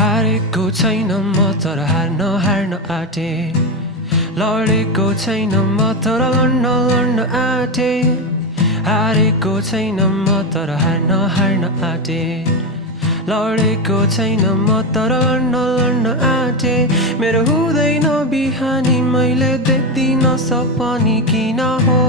हारेको छैन म तर हार्न आँटे लडेको छैन म तर लड्न आँटे हारेको छैन म तर हार्न आँटे लडेको छैन म तर लड्न आँटे मेरो हुँदैन बिहानी मैले देख्दिन सपनी किन हो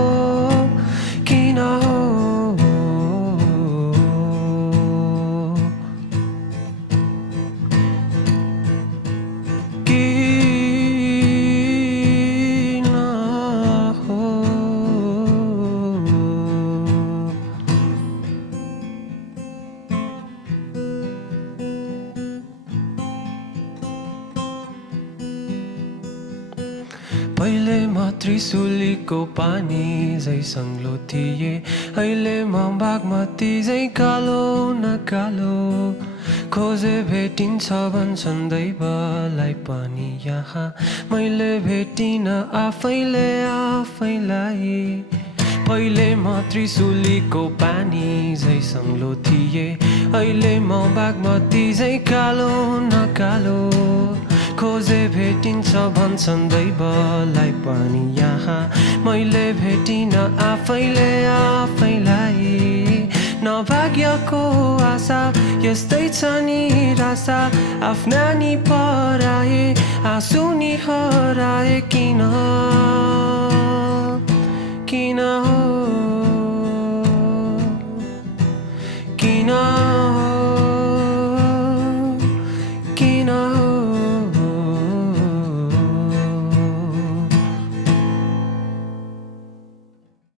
पहिले म त्रिशुलीको पानी झै सङ्लो थिए अहिले म बागमती झै कालो न कालो खोजे भेटिन्छ भन्छन् दैवलाई पनि यहाँ मैले भेटिन आफैलाई पहिले म त्रिशुलीको पानी झै सङ्लो थिए अहिले म बागमती झै कालो न कालो खोजे भेटिन्छ भन्छन् दैवलाई पनि यहाँ मैले भेटिन आफैलाई नभाग्यको आशा यस्तै छ नि रासा आफ्ना नि पराए आँसु नि हराए किन हो